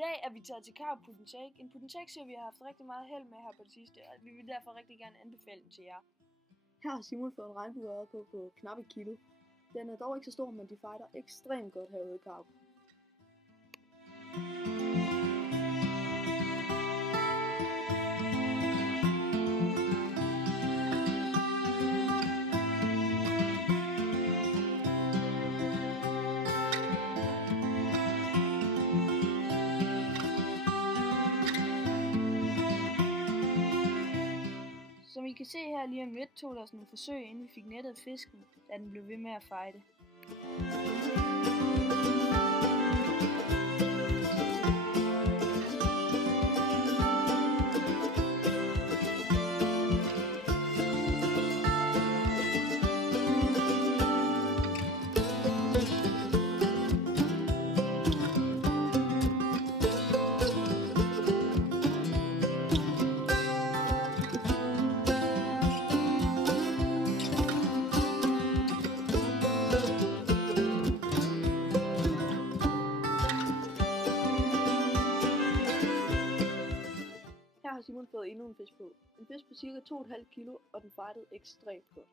dag er vi taget til Carp Put and Take. En Put and Take siger vi har haft rigtig meget held med her på det sidste, og vi vil derfor rigtig gerne anbefale den til jer. Her har Simon fået en regnbueørred på knap et kilo. Den er dog ikke så stor, men de fighter ekstremt godt herude i Carp. Som I kan se her lige om lidt, tog der sådan nogle forsøg, inden vi fik nettet fisken, da den blev ved med at fighte. Her har Simon fået endnu en fisk på. En fisk på cirka 2,5 kilo, og den fightede ekstremt godt.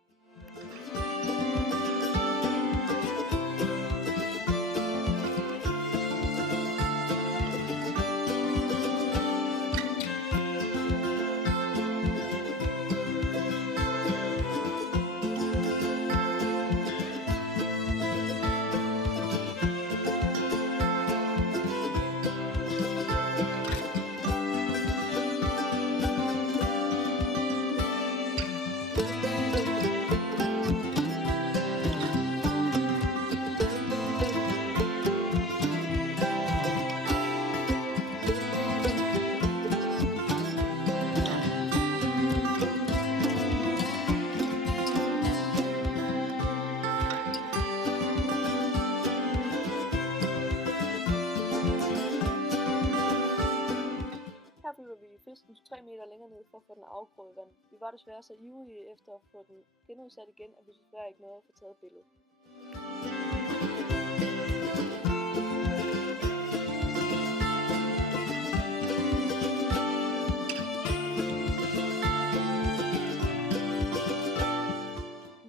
Her flyver vi fisken 3 meter længere ned for at få den afgrået i vand. Vi var desværre så ivrige efter at få den genudsat igen, at vi desværre ikke nåede at få taget billedet.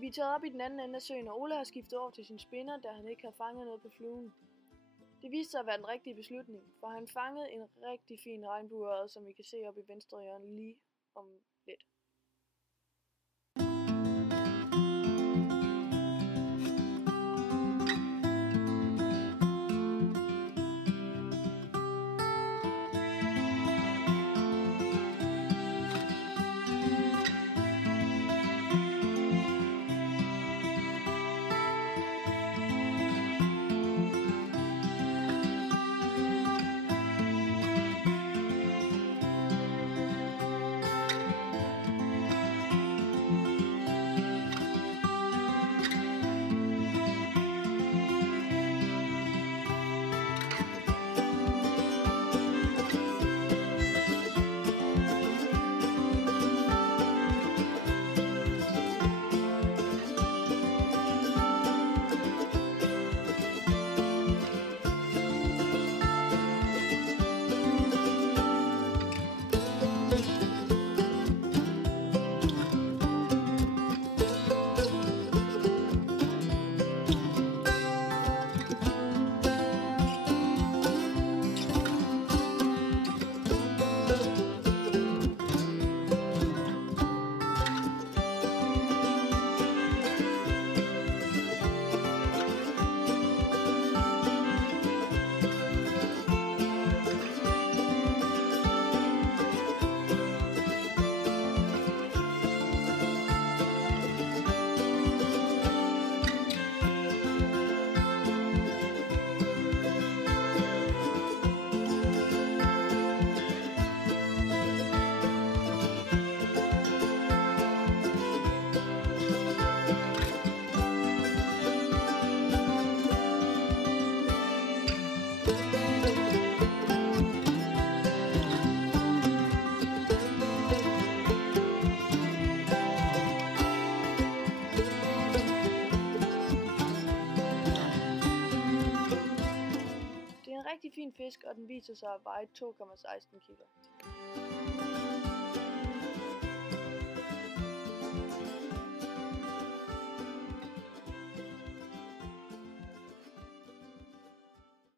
Vi er taget op i den anden ende af søen, og Ole har skiftet over til sin spinner, da han ikke havde fanget noget på fluen. Det viste sig at være den rigtige beslutning, for han fangede en rigtig fin regnbueørred, som vi kan se oppe i venstre hjørne lige om lidt. fisk, og den viser sig at veje 2,16 kilo.